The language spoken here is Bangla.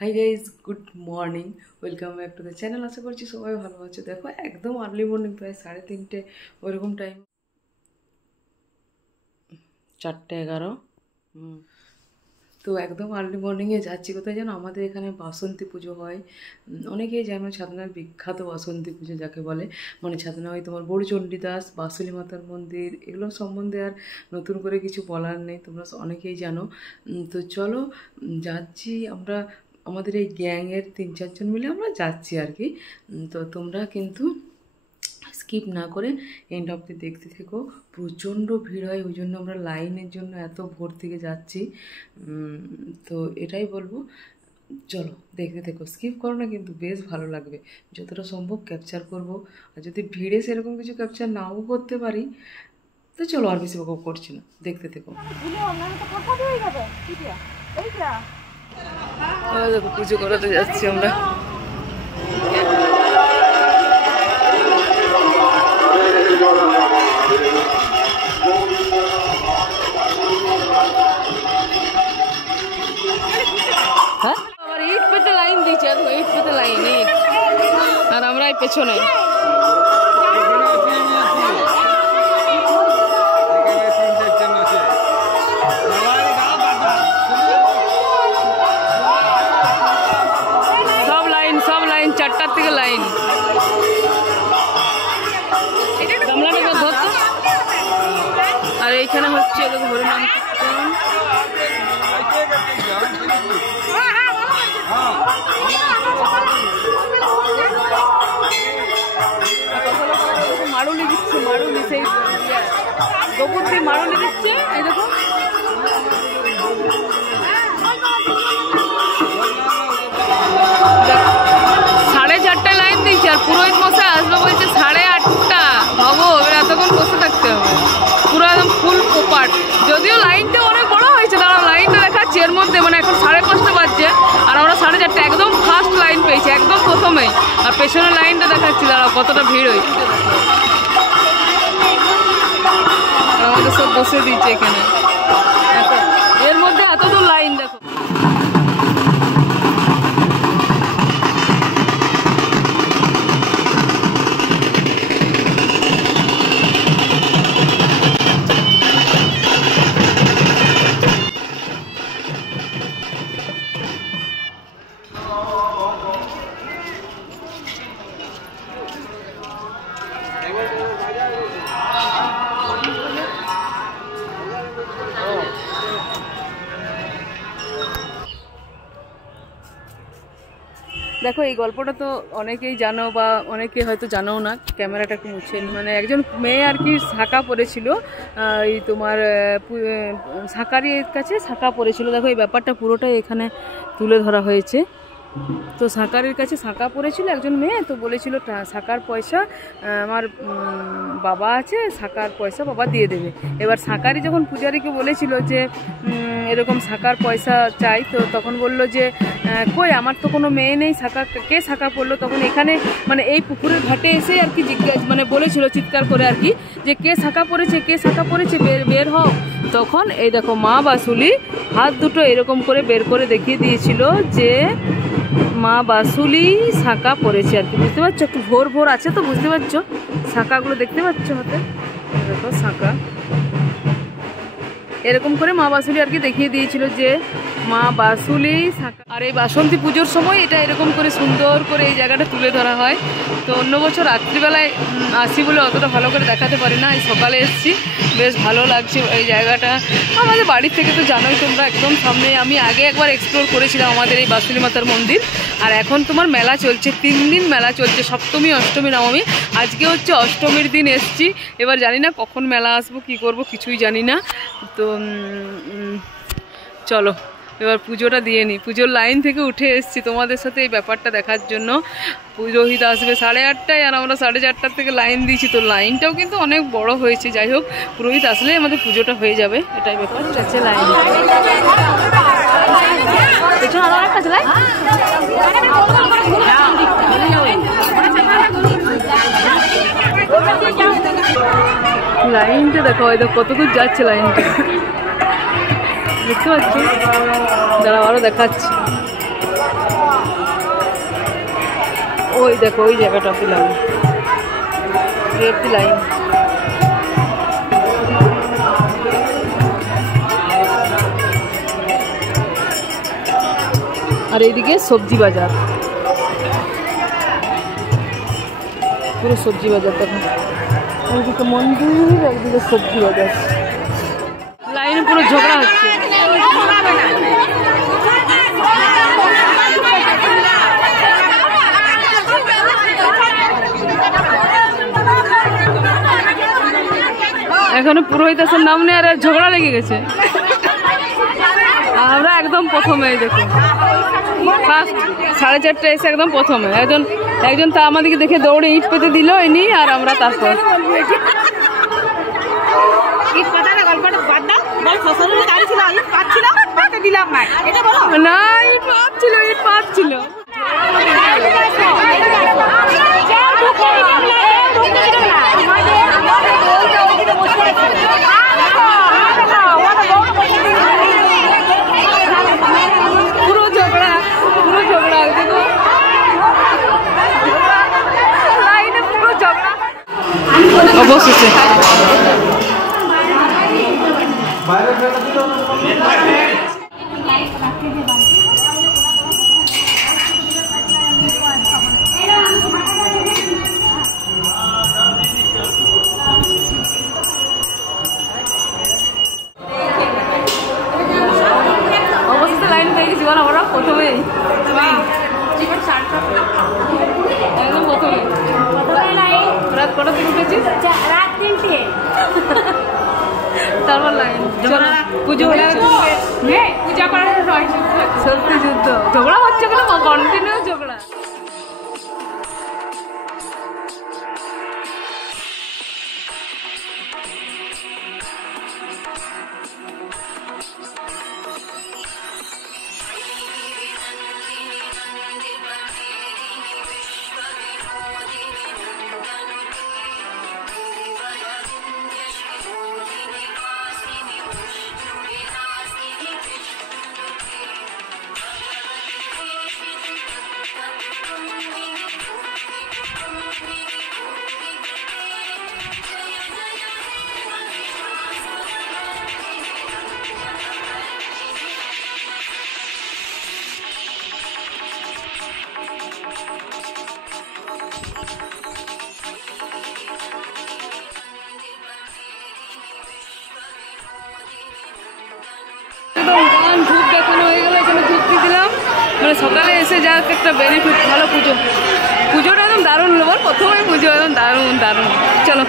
High guys, good morning, welcome back to the channel. আশা করছি সবাই ভালো আছে। দেখো একদম আর্লি মর্নিং, প্রায় 3:30 ওইরকম টাইম, 4:11। তো একদম আর্লি মর্নিংয়ে যাচ্ছি কোথায় যেন, আমাদের এখানে বাসন্তী পুজো হয়। অনেকেই জানো ছাতনার বিখ্যাত বাসন্তী পুজো যাকে বলে, মানে ছাতনা হয় তোমার বড় চণ্ডীদাস, বাসুলি মাতার মন্দির, এগুলো সম্বন্ধে আর নতুন করে কিছু বলার নেই, তোমরা অনেকেই জানো। তো চলো যাচ্ছি আমরা, আমাদের এই গ্যাংয়ের 3-4 জন মিলে আমরা যাচ্ছি আর কি। তো তোমরা কিন্তু স্কিপ না করে এন্ড অবধি দেখতে থেকো। প্রচণ্ড ভিড় হয়, ওই জন্য আমরা লাইনের জন্য এত ভোর থেকে যাচ্ছি। তো এটাই বলবো, চলো দেখতে থেকো, স্কিপ করো না, কিন্তু বেশ ভালো লাগবে। যতটা সম্ভব ক্যাপচার করব, আর যদি ভিড়ে সেরকম কিছু ক্যাপচার নাও করতে পারি তো চলো আর বেশি বকব করছি না, দেখতে থেকো। দেখো পুজো করাতে যাচ্ছি আমরা। হ্যাঁ, আবার ইট পেতে লাইন দিচ্ছে, ইট পেতে লাইন, ইট, আর আমরা এই পেছনে। সব লাইন 4টার থেকে লাইন। গামলাটা ধরতো। আর এইখানে হচ্ছে হরিনাম কীর্তন। মারুলি দিচ্ছে, মারুলি সেই গোবর দিয়ে মারুলি দিচ্ছে। এই দেখো সাড়ে 4টায় লাইন দিচ্ছে, আর পুরোহিত মশাই আসবে বলছে 8:30। ভাবো এবার এতক্ষণ বসে থাকতে হবে, পুরো একদম ফুল পোপাট। যদিও লাইনটা অনেক বড় হয়েছে, দাঁড়াও লাইনটা দেখাচ্ছি এর মধ্যে, মানে এখন 5:30 বাজছে আর আমরা 4:30 একদম ফার্স্ট লাইন পেয়েছি, একদম প্রথমেই। আর পেছনের লাইনটা দেখাচ্ছি, দাঁড়াও কতটা ভিড় হয়েছে। আমাদের সব বসে দিয়েছে এখানে, এর মধ্যে এত দূর লাইন দেখো। দেখো এই গল্পটা তো অনেকেই জানো বা অনেকে হয়তো জানোও না, ক্যামেরাটা একটু মুছে নি। মানে একজন মেয়ে আর কি শাঁখা পড়েছিল, এই তোমার শাঁখারির কাছে শাঁখা পড়েছিল। দেখো এই ব্যাপারটা পুরোটাই এখানে তুলে ধরা হয়েছে। তো শাঁখারির কাছে শাঁখা পড়েছিল একজন মেয়ে, তো বলেছিল শাঁখার পয়সা আমার বাবা আছে, শাঁখার পয়সা বাবা দিয়ে দেবে। এবার শাঁখারি যখন পূজারীকে বলেছিল যে এরকম শাঁখার পয়সা চাই, তো তখন বলল যে কই আমার তো কোনো মেয়ে নেই, শাঁখা কে শাঁখা পড়লো? তখন এখানে মানে এই পুকুরের ঘাটে এসে আর কি মানে বলেছিল চিৎকার করে আর কি, যে কে শাঁখা পড়েছে, কে শাঁখা পড়েছে, বের হও। তখন এই দেখো মা বাসুলি হাত দুটো এরকম করে বের করে দেখিয়ে দিয়েছিল যে মা বাসুলি শাঁখা পড়েছে আর কি, বুঝতে পারছো? একটু ভোর ভোর আছে তো, বুঝতে পারছো? শাঁখাগুলো দেখতে পাচ্ছ হাতে, দেখো শাঁখা এরকম করে মা বাসুলি আর কি দেখিয়ে দিয়েছিল যে মা বাসুলি শাঁখা। আর এই বাসন্তী পুজোর সময় এটা এরকম করে সুন্দর করে এই জায়গাটা তুলে ধরা হয়। তো অন্য বছর রাত্রিবেলায় আসি বলে অতটা ভালো করে দেখাতে পারি না, এই সকালে এসেছি, বেশ ভালো লাগছে এই জায়গাটা। আমাদের বাড়ির থেকে তো জানোই তোমরা, একদম সামনে। আমি আগে একবার এক্সপ্লোর করেছিলাম আমাদের এই বাসুলি মাতার মন্দির। আর এখন তোমার মেলা চলছে, 3 দিন মেলা চলছে, সপ্তমী অষ্টমী নবমী। আজকে হচ্ছে অষ্টমীর দিন এসছি, এবার জানি না কখন মেলা আসবো, কি করব কিছুই জানি না। তো চলো এবার পুজোটা দিয়ে নিই। পুজোর লাইন থেকে উঠে এসেছি তোমাদের সাথে এই ব্যাপারটা দেখার জন্য। পুরোহিত আসবে 8:30, আর আমরা 4:30 থেকে লাইন দিয়েছি। তো লাইনটাও কিন্তু অনেক বড় হয়েছে। যাই হোক, পুরোহিত আসলে আমাদের পুজোটা হয়ে যাবে, এটাই ব্যাপার। যাচ্ছে লাইন, লাইনটা দেখো, হয়তো কত দূর যাচ্ছে লাইনটা, দেখতে পাচ্ছি। দাঁড়াও আরো দেখাচ্ছি। ওই দেখো ওই জায়গাটা লাইন, লাইন। আর এইদিকে সবজি বাজার, পুরো সবজি বাজার দেখো। একদিকে মন্দির, একদিকে সবজি বাজার, লাইনে পুরো ঝগড়া হচ্ছে। এখনো পুরোহিতের নাম নেই আর ঝগড়া লেগে গেছে। আমরা একদম প্রথমে দেখো, ফার্স্ট 4:30 এসে একদম প্রথমে একজন তা আমাদেরকে দেখে দৌড়ে ইট পেতে দিল ইনি, আর আমরা তারপর না ইট পাচ্ছিল। পুরো ঝগড়া দেখো, লাইনে পুরো ঝগড়া। অবশেষে লাইন পেয়ে গেছি বল আমরা প্রথমেই, একদম প্রথমে। রাত কটা থেকে উঠেছি? রাত 3টে। তারপর লাইন পুজো পূজা করার সত্যি যুদ্ধ, ঝগড়া হচ্ছে কেন, কন্টিনিউ ঝগড়া। ধূপ দেখানো হয়ে গেল, এখানে ধূপ দিয়ে দিলাম। মানে সকালে এসে যা একটা বেনিফিট, ভালো পুজোটা একদম দারুণ হলো বল, প্রথমে পুজো একদম দারুণ। চলো